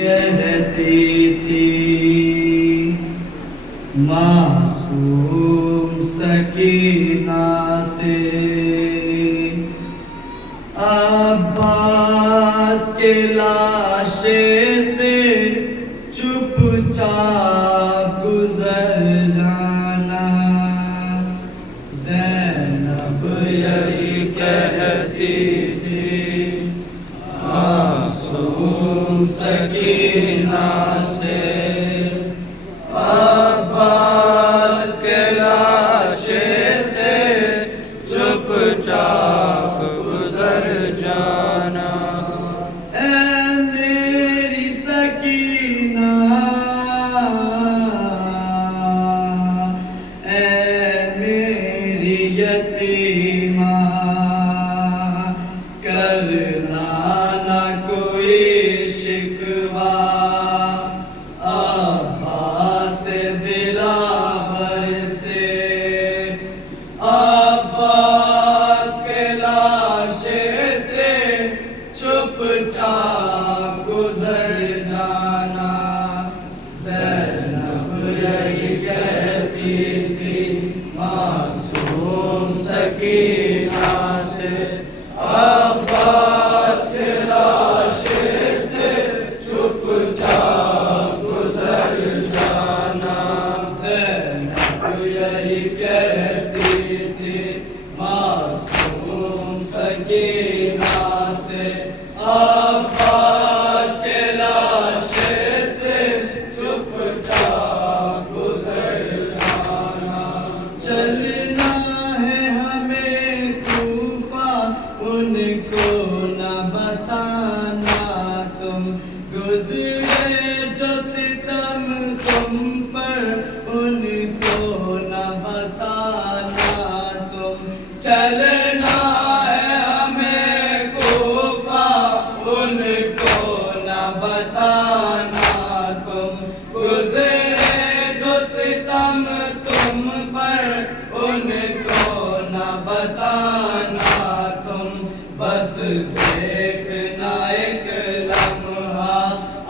کہتی تھی معصوم سکینہ سے، عباس کے لاشے سے چپ چاپ گزر جانا۔ زینب یہی کہتی تھی معصوم سکینہ سے، عباس کے لاشے سے چپ چاپ گزر جانا۔ اے میری سکینہ، اے میری یتیمہ، کرنا نہ کوئی شکوہ عباس دلاور سے، عباس کے لاشے سے چپ چاپ گزر جانا۔ زینب یہی کہتی تھی معصوم سکینہ سے، عباس کے لاشے سے چپ چاپ گزر جانا۔ زینب یہی کہتی تھی معصوم سکینہ سے، عباس کے لاشے سے چپ چاپ گزر جانا۔ چلنا ہے ہمیں کوفہ، ان کو نہ بتانا تم، گزرے جو ستم تم پر ان کو نہ بتانا تم۔ چلنا ہے ہمیں کوفہ، ان کو نہ بتانا تم، گزرے جو ستم تم پر ان کو نہ بتانا تم۔ بس دیکھنا ایک لمحہ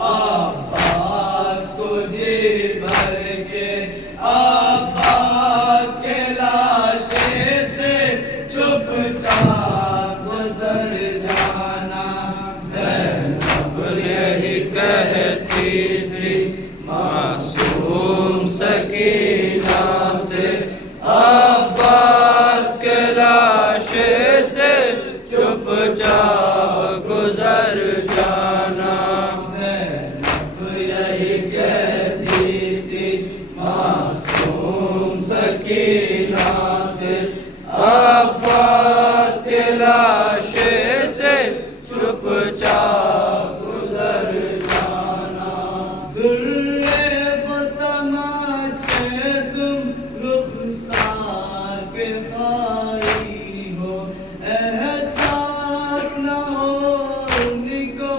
عباس کو جی بھر کے، عباس کے لاشے سے چپ چاپ گزر جانا۔ زینب یہی کہتی تھی معصوم سکینہ سے، عباس کے لاشے سے چپ چاپ گزر جانا۔ زینب یہی کہتی تھی معصوم سکینہ سے، عباس کے لاشے سے چپ چاپ گزر جانا۔ درے و تماچے تم رخسار پہ خائی ہو، احساس نہ ہو ان کو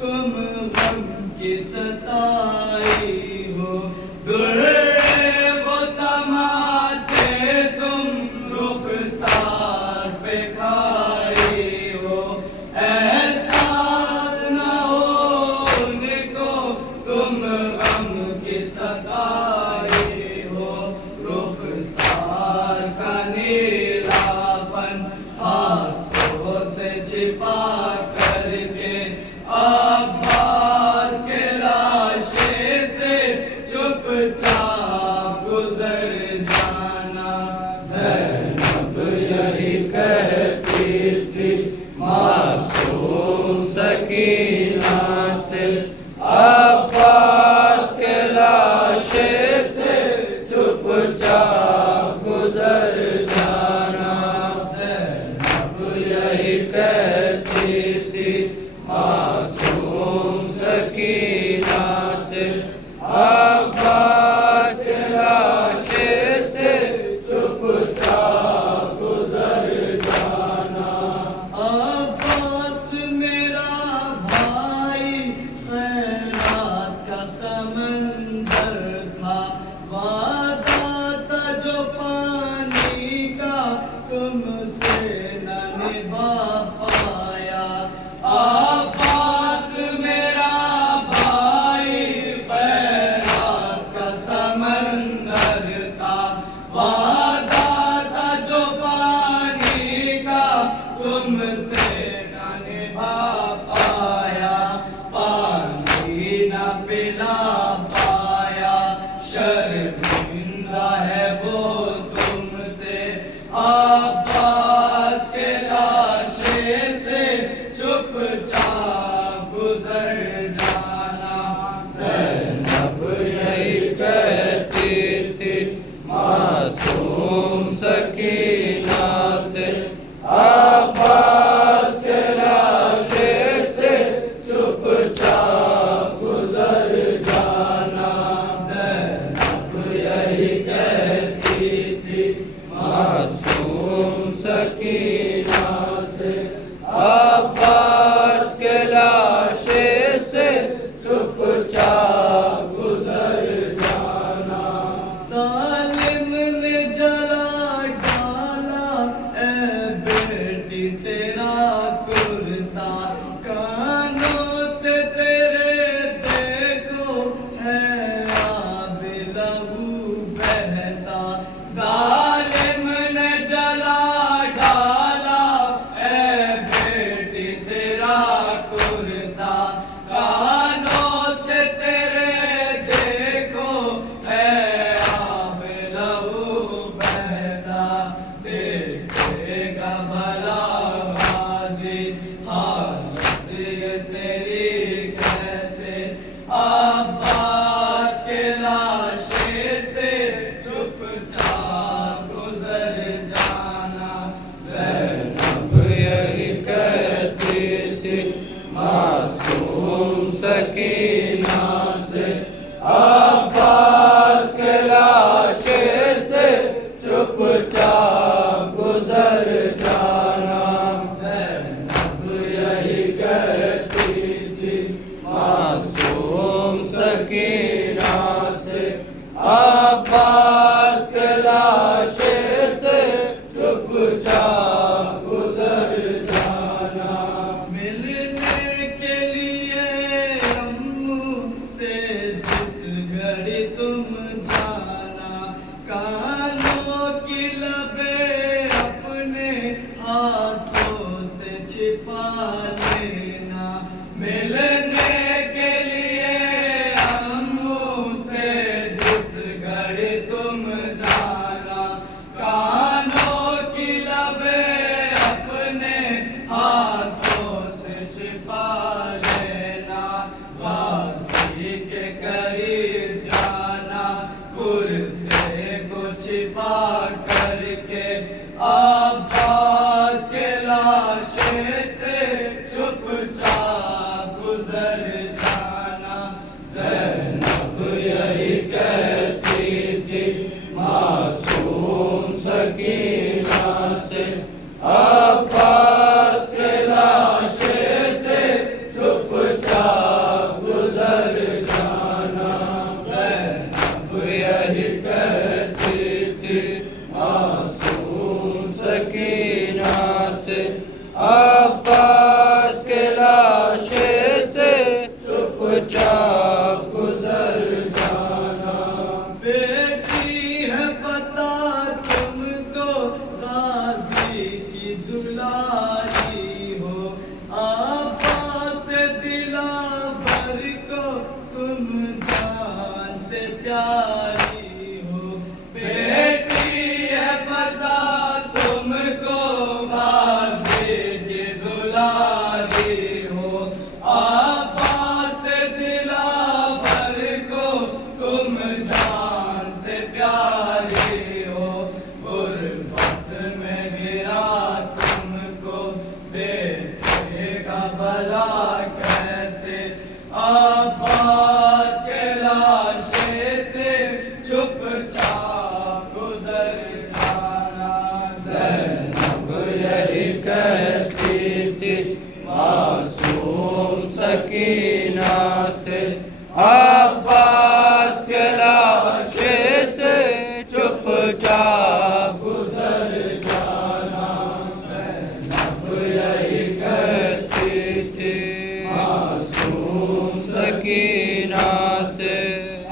تم غم کی ستائی ہو۔ درے و تماچے تم رخسار پہ کھائی ہو، احساس نہ ہو ان کو تم غم کی ستائی ہو۔ رخسار کا نیلاپن ہاتھوں سے چھپا کر کے، عباس کے لاشے سے چپ چاپ گزر جانا۔ زینب یہی کہتی تھی معصوم سکینہ سے، عباس کے لاشے سے چپ چاپ گزر جانا۔ زینب یہی کہتی تھی معصوم سکینہ سے، عباس کے لاشے سے چپ چاپ گزر جانا۔ عباس میرا بھائی خیرات کا سمندر تھا، وعدہ تھا جو پانی کا تم سے نہ نبھا پایا۔ عباس میرا عباس کے لاشے سے چپ چاپ گزر جانا زینب یہی کہتی تھی معصوم سکینہ سے عباس کے لاشے سے چپ چاپ گزر جانا زینب یہی کہتی تھی معصوم سکینہ سے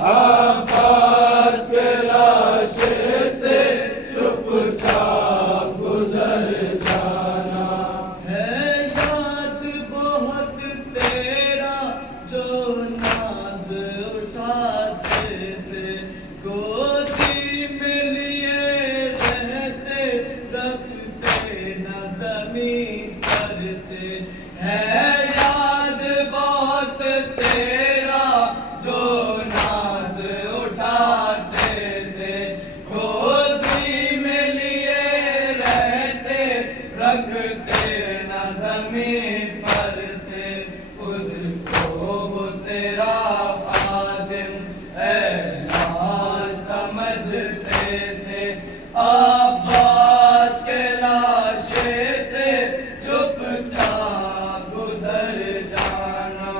عباس کے لاشے سے چپ چاپ گزر جانا ہے یاد بہت تیرا جو ناز اٹھاتے تھے گودی میں لیے رہتے رکھتے نہ زمین کرتے ہے یاد بہت تیرا جو ناز اٹھاتے تھے گودی میں لیے رہتے رکھتے نہ زمین پر تھے خود کو وہ تیرا خادم اعلان سمجھتے تھے عباس کے لاشے سے چپ چاپ گزر جانا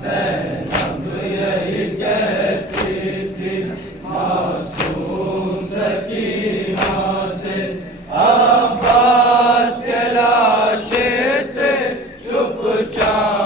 زینب یہی کہتی تھی معصوم سکینہ سے عباس کے لاشے سے چپ چاپ